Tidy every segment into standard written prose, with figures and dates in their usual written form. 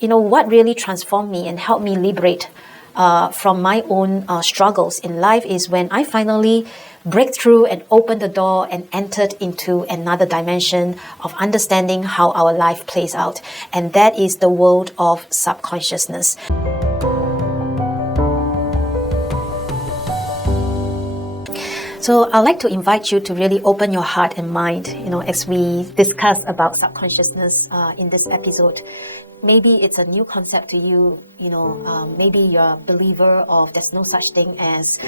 what really transformed me and helped me liberate from my own struggles in life is when I finally break through and open the door and entered into another dimension of understanding how our life plays out. And that is the world of subconsciousness. So I'd like to invite you to really open your heart and mind, as we discuss about subconsciousness in this episode. Maybe it's a new concept to you, maybe you're a believer of there's no such thing as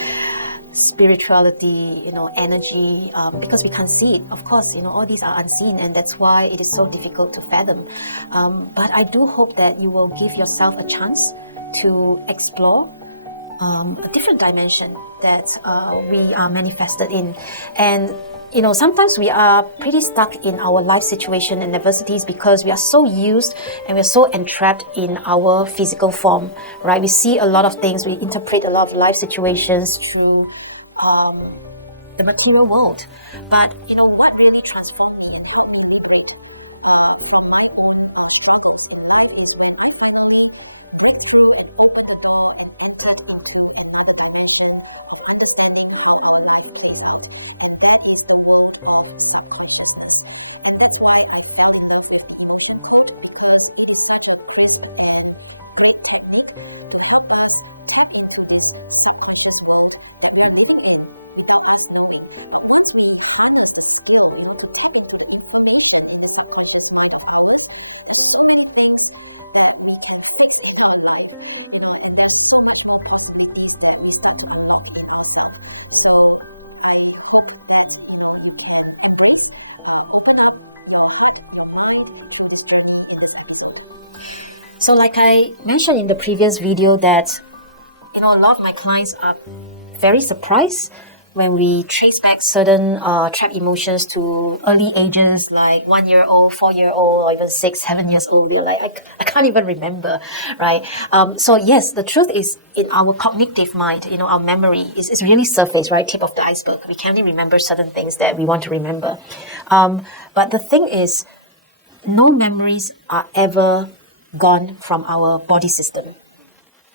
spirituality, energy, because we can't see it. Of course, all these are unseen, and that's why it is so difficult to fathom. But I do hope that you will give yourself a chance to explore a different dimension that we are manifested in. And sometimes we are pretty stuck in our life situation and adversities because we are so used and we're so entrapped in our physical form, right? We see a lot of things, we interpret a lot of life situations through the material world. But what really transforms? So like I mentioned in the previous video that, a lot of my clients are very surprised when we trace back certain trapped emotions to early ages, like 1 year old, 4 year old, or even 6, 7 years old. They're like, I can't even remember, right? So yes, the truth is in our cognitive mind, our memory is really surface, right? Tip of the iceberg. We can only remember certain things that we want to remember. But the thing is, no memories are ever gone from our body system,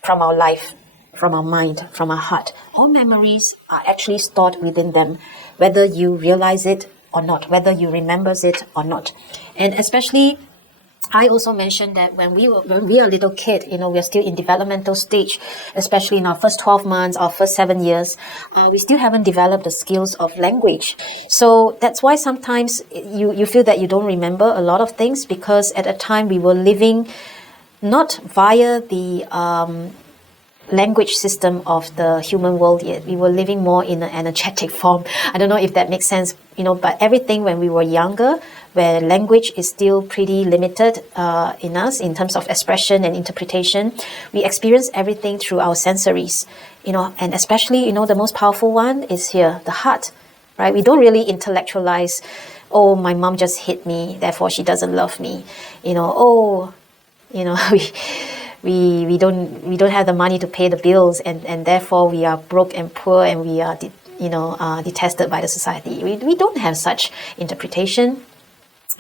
from our life, from our mind, from our heart. All memories are actually stored within them, whether you realize it or not, whether you remember it or not. And especially, I also mentioned that when we are a little kid, we are still in developmental stage, especially in our first 12 months, our first 7 years, we still haven't developed the skills of language. So that's why sometimes you feel that you don't remember a lot of things, because at a time we were living not via the language system of the human world yet. We were living more in an energetic form. I don't know if that makes sense, but everything when we were younger, where language is still pretty limited in us in terms of expression and interpretation, we experience everything through our sensories, and especially, the most powerful one is here, the heart, right? We don't really intellectualize, oh, my mom just hit me, therefore she doesn't love me, we don't have the money to pay the bills, and therefore we are broke and poor, and we are detested by the society. We don't have such interpretation.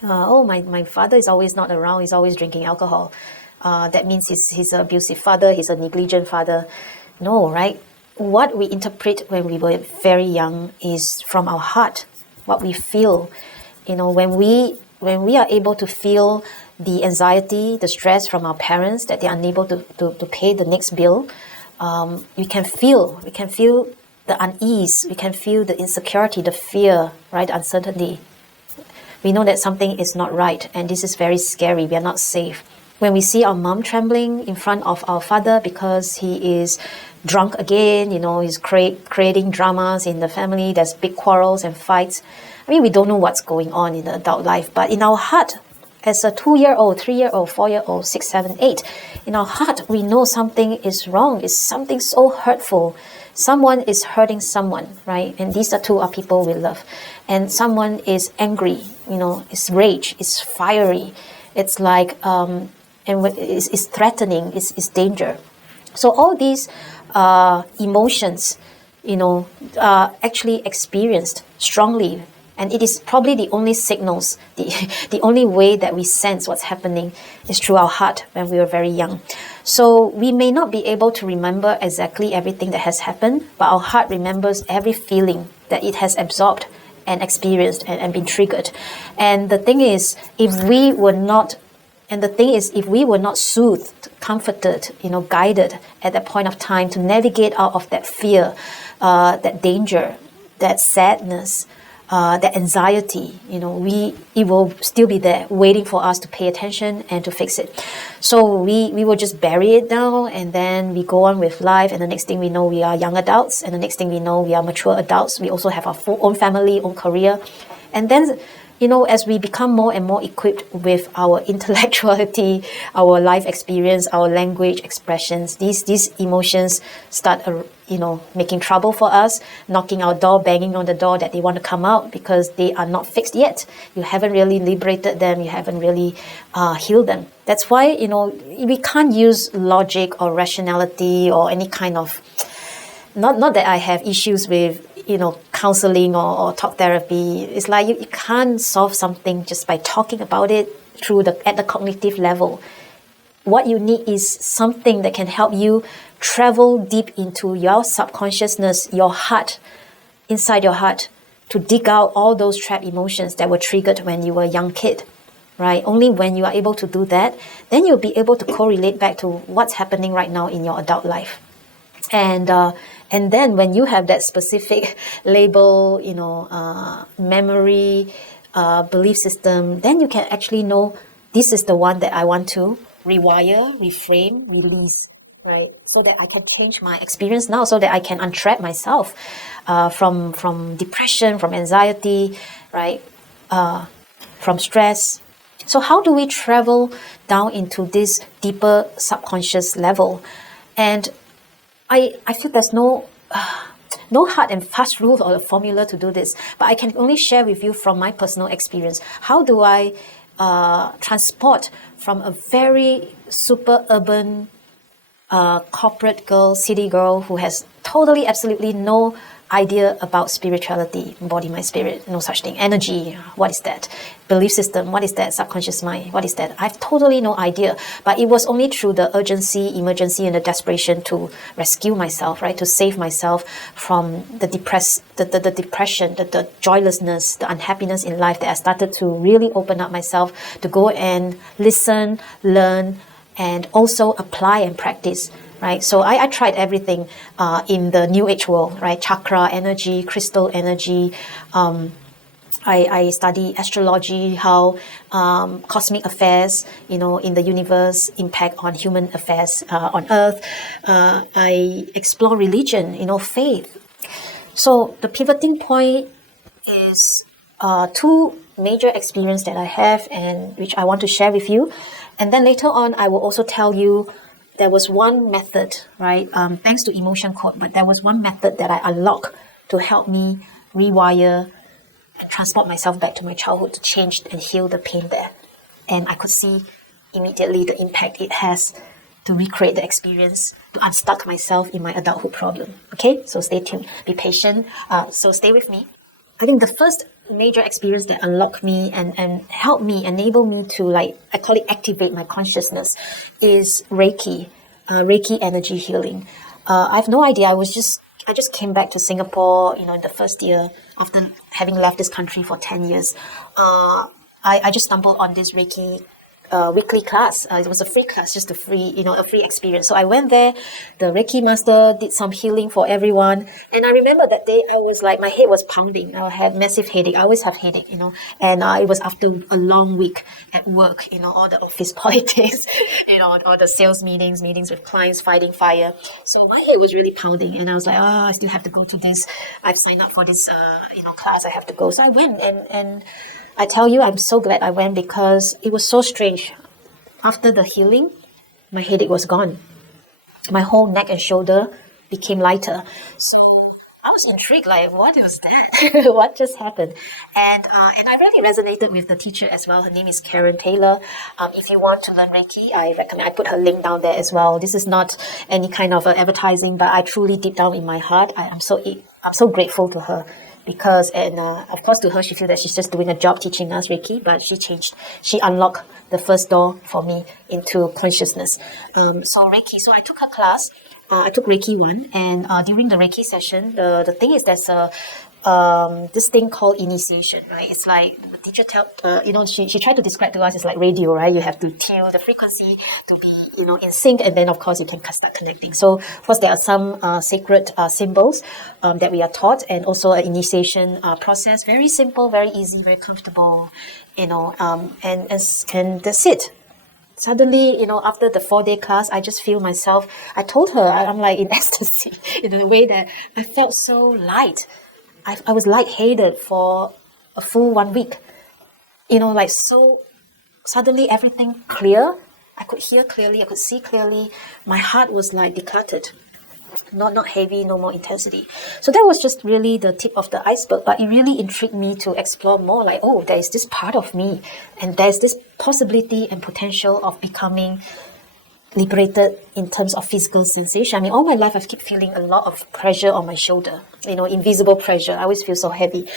My father is always not around, he's always drinking alcohol. That means he's an abusive father, he's a negligent father. No, right? What we interpret when we were very young is from our heart, what we feel. When we are able to feel the anxiety, the stress from our parents that they're unable to pay the next bill, we can feel the unease, we can feel the insecurity, the fear, right, the uncertainty. We know that something is not right, and this is very scary. We are not safe. When we see our mom trembling in front of our father because he is drunk again, he's creating dramas in the family, there's big quarrels and fights. We don't know what's going on in the adult life, but in our heart, as a 2-year-old, 3-year-old, 4-year-old, 6, 7, 8, in our heart, we know something is wrong. It's something so hurtful. Someone is hurting someone, right? And these two are people we love. And someone is angry, it's rage, it's fiery. It's like, and it's threatening, it's danger. So all these emotions, are actually experienced strongly And it is probably the only signals, the only way that we sense what's happening is through our heart when we were very young. So we may not be able to remember exactly everything that has happened, but our heart remembers every feeling that it has absorbed and experienced and been triggered. And the thing is, if we were not soothed, comforted, guided at that point of time to navigate out of that fear, that danger, that sadness, that anxiety, it will still be there waiting for us to pay attention and to fix it. So we will just bury it down, and then we go on with life, and the next thing we know, we are young adults, and the next thing we know, we are mature adults. We also have our own family, own career. And then as we become more and more equipped with our intellectuality, our life experience, our language expressions, these emotions start, making trouble for us, knocking our door, banging on the door that they want to come out because they are not fixed yet. You haven't really liberated them. You haven't really healed them. That's why, we can't use logic or rationality or any kind of, not that I have issues with counseling or talk therapy. It's like you can't solve something just by talking about it at the cognitive level. What you need is something that can help you travel deep into your subconsciousness, your heart, inside your heart, to dig out all those trapped emotions that were triggered when you were a young kid, right? Only when you are able to do that, then you'll be able to correlate back to what's happening right now in your adult life. And then when you have that specific label, memory, belief system, then you can actually know this is the one that I want to rewire, reframe, release, right? So that I can change my experience now, so that I can untrap myself from depression, from anxiety, right? From stress. So how do we travel down into this deeper subconscious level? And I feel there's no hard and fast rule or a formula to do this, but I can only share with you from my personal experience. How do I transport from a very super urban corporate girl, city girl who has totally, absolutely no idea about spirituality, body, mind, spirit, no such thing. Energy, what is that? Belief system, what is that? Subconscious mind, what is that? I've totally no idea. But it was only through the urgency, emergency, and the desperation to rescue myself, right? To save myself from the depression, the joylessness, the unhappiness in life, that I started to really open up myself to go and listen, learn, and also apply and practice. Right, so I tried everything in the New Age world, right? Chakra energy, crystal energy. I study astrology, how cosmic affairs, in the universe impact on human affairs on Earth. I explore religion, faith. So the pivoting point is two major experiences that I have, and which I want to share with you. And then later on, I will also tell you. There was one method, right? Thanks to emotion code, but there was one method that I unlocked to help me rewire and transport myself back to my childhood, to change and heal the pain there. And I could see immediately the impact it has to recreate the experience, to unstuck myself in my adulthood problem. Okay, so stay tuned, be patient. So stay with me. I think the first major experience that unlocked me and helped me, enable me to, I call it activate my consciousness, is Reiki, Reiki energy healing. I have no idea. I just came back to Singapore, in the first year after having left this country for 10 years. I just stumbled on this Reiki weekly class. It was a free class, just a free experience. So I went there. The Reiki master did some healing for everyone. And I remember that day I was my head was pounding. I had massive headache. I always have headache, and it was after a long week at work, all the office politics, all the sales meetings with clients, fighting fire. So my head was really pounding, and I was like, I still have to go to this. I've signed up for this, class. I have to go. So I went, and I tell you, I'm so glad I went, because it was so strange. After the healing, my headache was gone. My whole neck and shoulder became lighter. So I was intrigued, what was that? What just happened? And I really resonated with the teacher as well. Her name is Karen Taylor. If you want to learn Reiki, I recommend. I put her link down there as well. This is not any kind of advertising, but I truly, deep down in my heart, I'm so grateful to her. because, and of course to her, she feels that she's just doing a job teaching us Reiki, but she unlocked the first door for me into consciousness. So Reiki, so I took her class, I took Reiki 1, and during the Reiki session, the thing is there's this thing called initiation, right? It's like the teacher she tried to describe to us, it's like radio, right? You have to tune the frequency to be, in sync, and then of course you can start connecting. So of course there are some sacred symbols that we are taught, and also an initiation process. Very simple, very easy, very comfortable, and that's it. Suddenly, after the 4-day class, I just feel myself, I told her, I'm like in ecstasy, in a way that I felt so light. I was lightheaded for a full 1 week. Like so suddenly everything clear. I could hear clearly, I could see clearly. My heart was like decluttered. Not heavy, no more intensity. So that was just really the tip of the iceberg, but it really intrigued me to explore more, like, oh, there is this part of me, and there's this possibility and potential of becoming liberated in terms of physical sensation. I mean, all my life I've kept feeling a lot of pressure on my shoulder, invisible pressure. I always feel so heavy.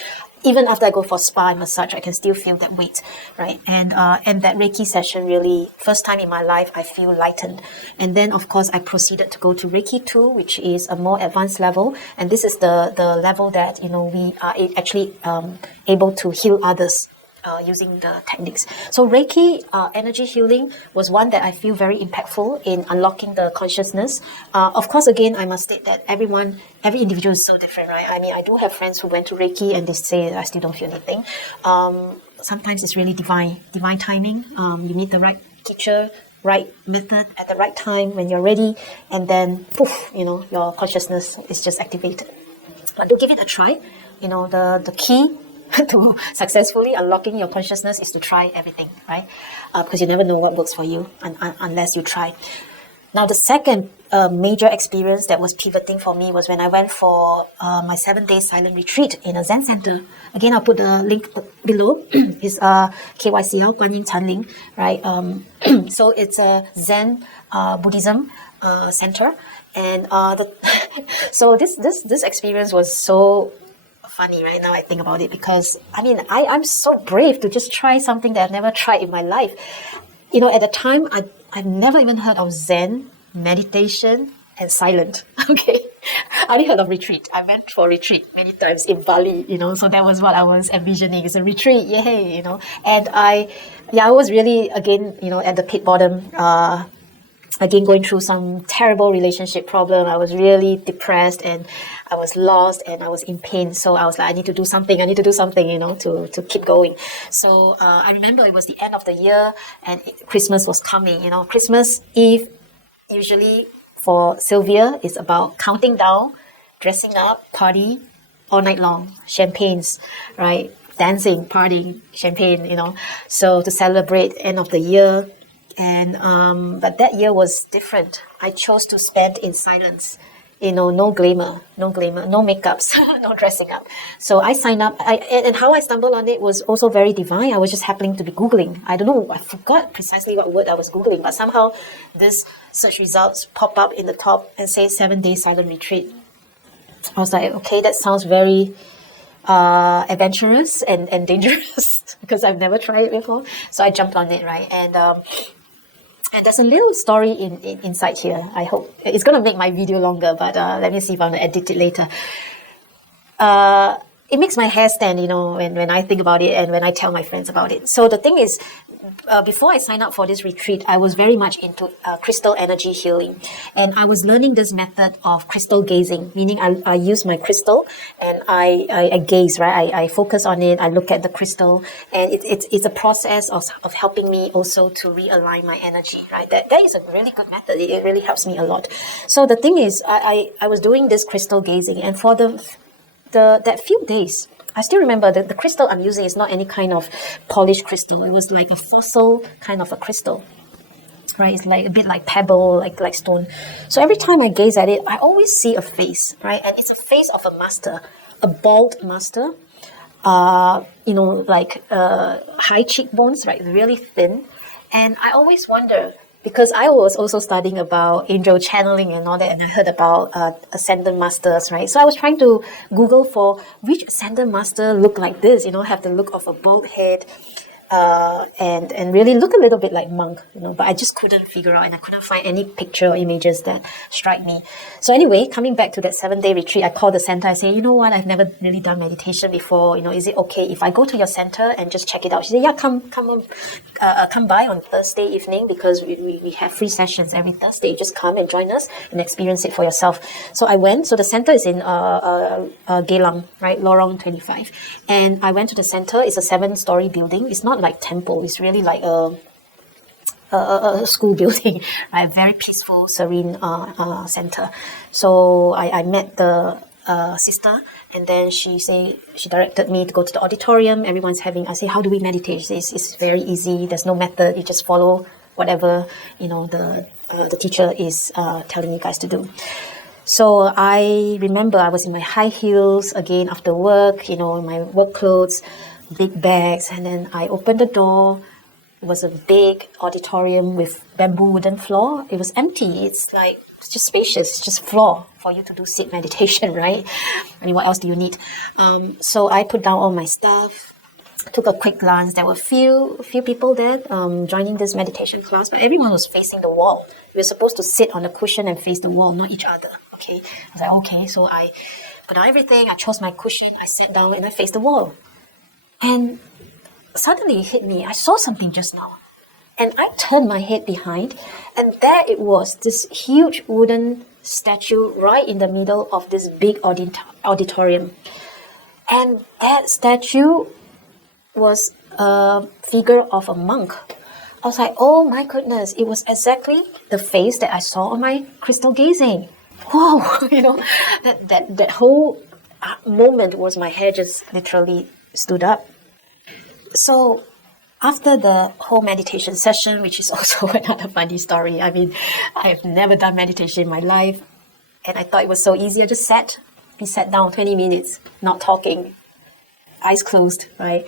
Even after I go for spa and massage, I can still feel that weight, right? And that Reiki session really, first time in my life, I feel lightened. And then, of course, I proceeded to go to Reiki 2, which is a more advanced level. And this is the level that, we are actually able to heal others using the techniques. So Reiki energy healing was one that I feel very impactful in unlocking the consciousness. Of course, again, I must state that every individual is so different, right? I mean, I do have friends who went to Reiki and they say, I still don't feel anything. Sometimes it's really divine timing. You meet the right teacher, right method at the right time when you're ready, and then poof, your consciousness is just activated. But do give it a try. The key to successfully unlocking your consciousness is to try everything, right? Because you never know what works for you unless you try. Now, the second major experience that was pivoting for me was when I went for my 7-day silent retreat in a Zen center. Again, I'll put the link below. It's KYCL, Guan Yin Chanling, right? So it's a Zen Buddhism center. And so this experience was so funny right now I think about it, because I'm so brave to just try something that I've never tried in my life. At the time I've never even heard of Zen, meditation, and silent. Okay, I only heard of retreat. I went for a retreat many times in Bali, so that was what I was envisioning. It's a retreat, yay, and I was really, again, at the pit bottom, again, going through some terrible relationship problem. I was really depressed and I was lost and I was in pain. So I was like, I need to do something, to keep going. So I remember it was the end of the year and Christmas was coming. Christmas Eve, usually for Silvia, is about counting down, dressing up, party all night long, champagnes, right? Dancing, partying, champagne, So to celebrate end of the year. And but that year was different. I chose to spend in silence, no glamour, no makeups, no dressing up. So I signed up. And how I stumbled on it was also very divine. I was just happening to be Googling. I don't know, I forgot precisely what word I was Googling, but somehow this search results pop up in the top and say 7-day silent retreat. I was like, okay, that sounds very adventurous and dangerous because I've never tried it before. So I jumped on it, right? And there's a little story inside here. I hope it's going to make my video longer, but let me see if I'm going to edit it later. It makes my hair stand, when I think about it and when I tell my friends about it. So the thing is, before I signed up for this retreat, I was very much into crystal energy healing. And I was learning this method of crystal gazing, meaning I use my crystal and I gaze, right? I focus on it, I look at the crystal, and it's a process of helping me also to realign my energy, right? That is a really good method. It really helps me a lot. So the thing is, I was doing this crystal gazing, and for that few days, I still remember the crystal I'm using is not any kind of polished crystal. It was like a fossil kind of a crystal, right? It's like a bit like pebble, like stone. So every time I gaze at it, I always see a face, right? And it's a face of a master, a bald master, high cheekbones, right? Really thin. And I always wonder, because I was also studying about angel channeling and all that, and I heard about ascendant masters, right? So I was trying to Google for which ascendant master look like this, have the look of a bald head, and really look a little bit like monk, but I just couldn't figure out, and I couldn't find any picture or images that strike me. So anyway, coming back to that 7-day retreat, I called the center. I say, you know what, I've never really done meditation before. Is it okay if I go to your center and just check it out? She said, yeah, come by on Thursday evening, because we have free sessions every Thursday. Just come and join us and experience it for yourself. So I went. So the center is in Geylang, right, Lorong 25, and I went to the center. It's a 7-story building. It's not like temple. It's really like a school building, right? Very peaceful, serene center. So I met the sister, and then she directed me to go to the auditorium. Everyone's having. I say, how do we meditate? She says, it's very easy. There's no method. You just follow whatever the teacher is telling you guys to do. So I remember I was in my high heels again after work, in my work clothes, big bags, and then I opened the door. It was a big auditorium with bamboo wooden floor. It was empty. It's just spacious. It's just floor for you to do sit meditation, right? I mean, what else do you need? So I put down all my stuff, took a quick glance. There were a few people there joining this meditation class, but everyone was facing the wall. We were supposed to sit on a cushion and face the wall, not each other. Okay, I was like, okay. So I put down everything. I chose my cushion. I sat down and I faced the wall. And suddenly it hit me. I saw something just now. And I turned my head behind, and there it was, this huge wooden statue right in the middle of this big auditorium. And that statue was a figure of a monk. I was like, oh my goodness, it was exactly the face that I saw on my crystal gazing. Whoa, that whole moment was, my hair just literally stood up. So after the whole meditation session, which is also another funny story, I mean, I've never done meditation in my life, and I thought it was so easy. I just sat down 20 minutes, not talking, eyes closed, right?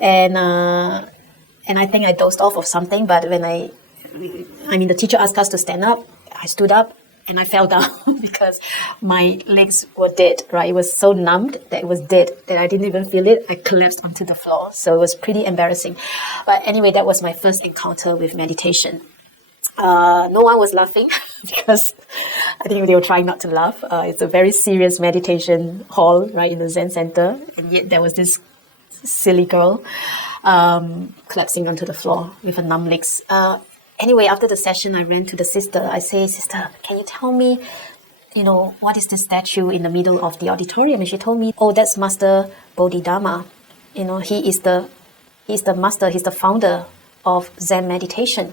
And I think I dozed off of something, but when the teacher asked us to stand up, I stood up, and I fell down because my legs were dead, right? It was so numbed that it was dead that I didn't even feel it. I collapsed onto the floor. So it was pretty embarrassing. But anyway, that was my first encounter with meditation. No one was laughing because I think they were trying not to laugh. It's a very serious meditation hall, right, in the Zen center. And yet there was this silly girl collapsing onto the floor with her numb legs. Anyway, after the session, I ran to the sister. I say, sister, can you tell me, what is this statue in the middle of the auditorium? And she told me, oh, that's Master Bodhidharma. He is the master, he's the founder of Zen meditation.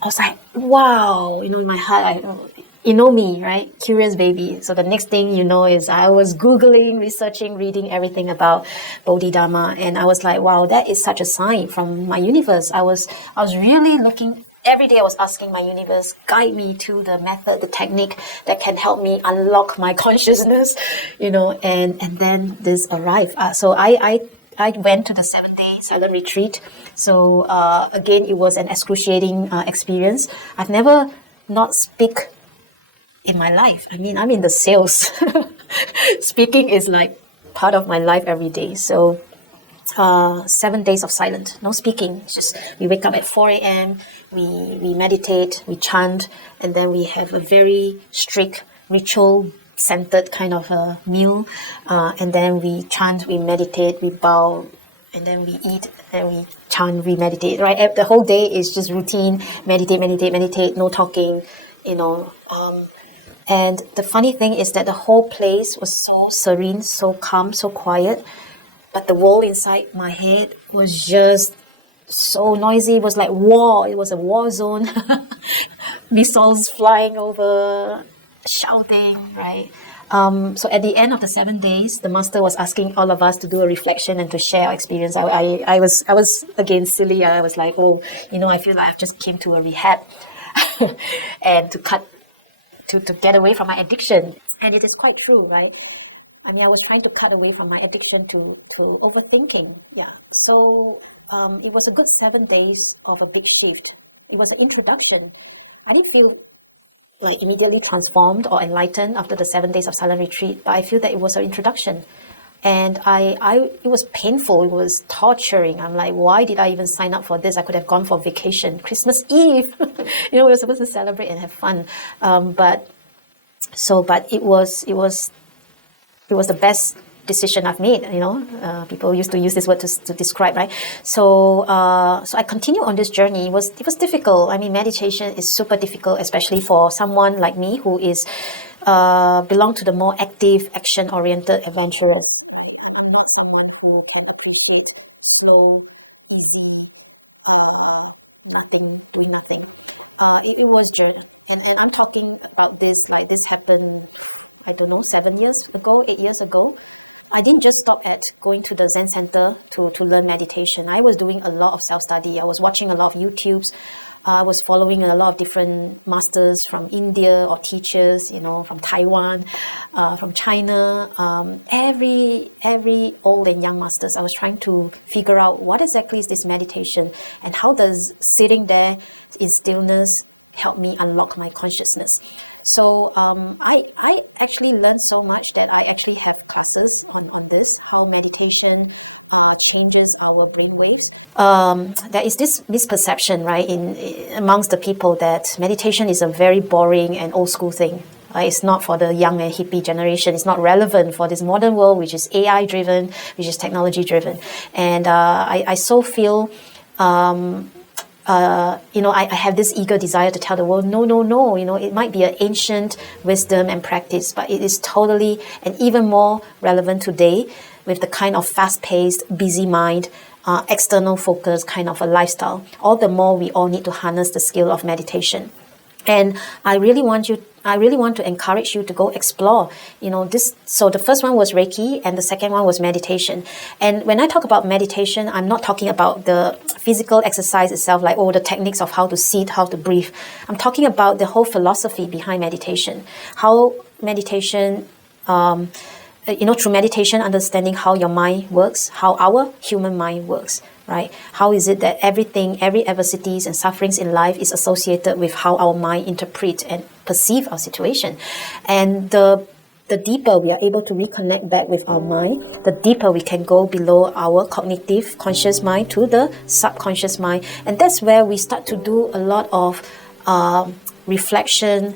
I was like, wow, in my heart, me, right? Curious baby. So the next thing is I was Googling, researching, reading everything about Bodhidharma. And I was like, wow, that is such a sign from my universe. I was really looking. Every day I was asking my universe, guide me to the method, the technique that can help me unlock my consciousness, and then this arrived. So I went to the 7-day silent retreat. So again, it was an excruciating experience. I've never not speak in my life. I mean, I'm in the sales. Speaking is like part of my life every day. So 7 days of silence, no speaking. It's just we wake up at 4 a.m., we meditate, we chant, and then we have a very strict ritual-centered kind of a meal. And then we chant, we meditate, we bow, and then we eat, and we chant, we meditate, right? The whole day is just routine, meditate, no talking, And the funny thing is that the whole place was so serene, so calm, so quiet. But the wall inside my head was just so noisy. It was like war. It was a war zone. Missiles flying over, shouting, right? So at the end of the 7 days, the master was asking all of us to do a reflection and to share our experience. I was again silly. I was like, I feel like I've just came to a rehab and to get away from my addiction. And it is quite true, right? I mean, I was trying to cut away from my addiction to overthinking. Yeah. So it was a good 7 days of a big shift. it was an introduction. I didn't feel like immediately transformed or enlightened after the 7 days of silent retreat, but I feel that it was an introduction. And it was painful. It was torturing. I'm like, why did I even sign up for this? I could have gone for vacation, Christmas Eve. We were supposed to celebrate and have fun. But it was the best decision I've made. People used to use this word to describe, right? So I continued on this journey. It was difficult. I mean, meditation is super difficult, especially for someone like me who is belong to the more active, action-oriented, adventurous. I'm not someone who can appreciate slow, easy, doing nothing. It was journey. And when I'm talking about this, like this happened, I don't know, 8 years ago, I didn't just stop at going to the Zen Center to learn meditation. I was doing a lot of self-study. I was watching a lot of YouTubes. I was following a lot of different masters from India or teachers, from Taiwan, from China, every old and young masters. I was trying to figure out what exactly is this meditation and how does sitting there in stillness help me unlock my consciousness. So I actually learned so much that I actually have classes on this, how meditation changes our brainwaves. There is this misperception, right, amongst the people that meditation is a very boring and old school thing. It's not for the young and hippie generation. It's not relevant for this modern world, which is AI driven, which is technology driven. And I so feel I have this eager desire to tell the world, no, it might be an ancient wisdom and practice, but it is totally and even more relevant today with the kind of fast-paced, busy mind, external focus kind of a lifestyle. All the more we all need to harness the skill of meditation. And I really want to encourage you to go explore, this. So the first one was Reiki and the second one was meditation. And when I talk about meditation, I'm not talking about the physical exercise itself, like, the techniques of how to sit, how to breathe. I'm talking about the whole philosophy behind meditation, how meditation, through meditation, understanding how your mind works, how our human mind works. Right? How is it that every adversities and sufferings in life is associated with how our mind interprets and perceive our situation? And the deeper we are able to reconnect back with our mind, the deeper we can go below our cognitive conscious mind to the subconscious mind. And that's where we start to do a lot of reflection,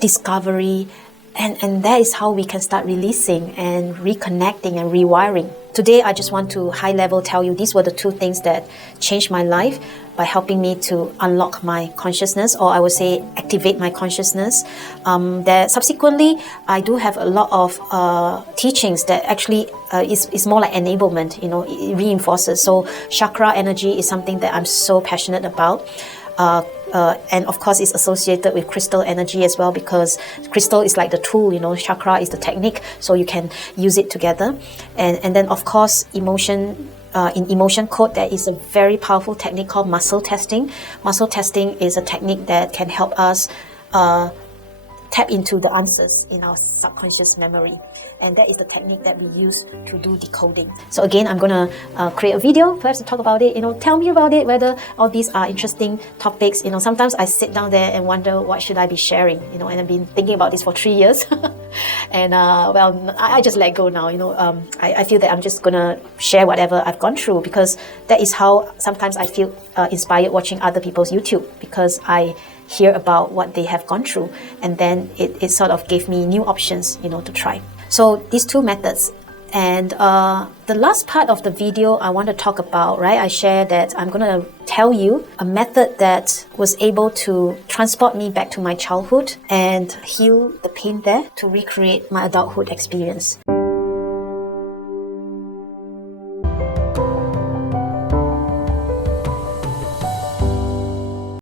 discovery, and that is how we can start releasing and reconnecting and rewiring. Today, I just want to high level tell you these were the two things that changed my life by helping me to unlock my consciousness, or I would say activate my consciousness. That subsequently, I do have a lot of teachings that actually is more like enablement, it reinforces. So chakra energy is something that I'm so passionate about. And of course, it's associated with crystal energy as well, because crystal is like the tool, chakra is the technique, so you can use it together. And then, of course, emotion. In emotion code, there is a very powerful technique called muscle testing. Muscle testing is a technique that can help us tap into the answers in our subconscious memory. And that is the technique that we use to do decoding. So again, I'm going to create a video, perhaps to talk about it, tell me about it, whether all these are interesting topics. Sometimes I sit down there and wonder what should I be sharing, and I've been thinking about this for 3 years. And I just let go now, I feel that I'm just going to share whatever I've gone through, because that is how sometimes I feel inspired watching other people's YouTube, because I hear about what they have gone through, and then it sort of gave me new options, to try. So these two methods. And the last part of the video I want to talk about, right? I share that I'm going to tell you a method that was able to transport me back to my childhood and heal the pain there to recreate my adulthood experience.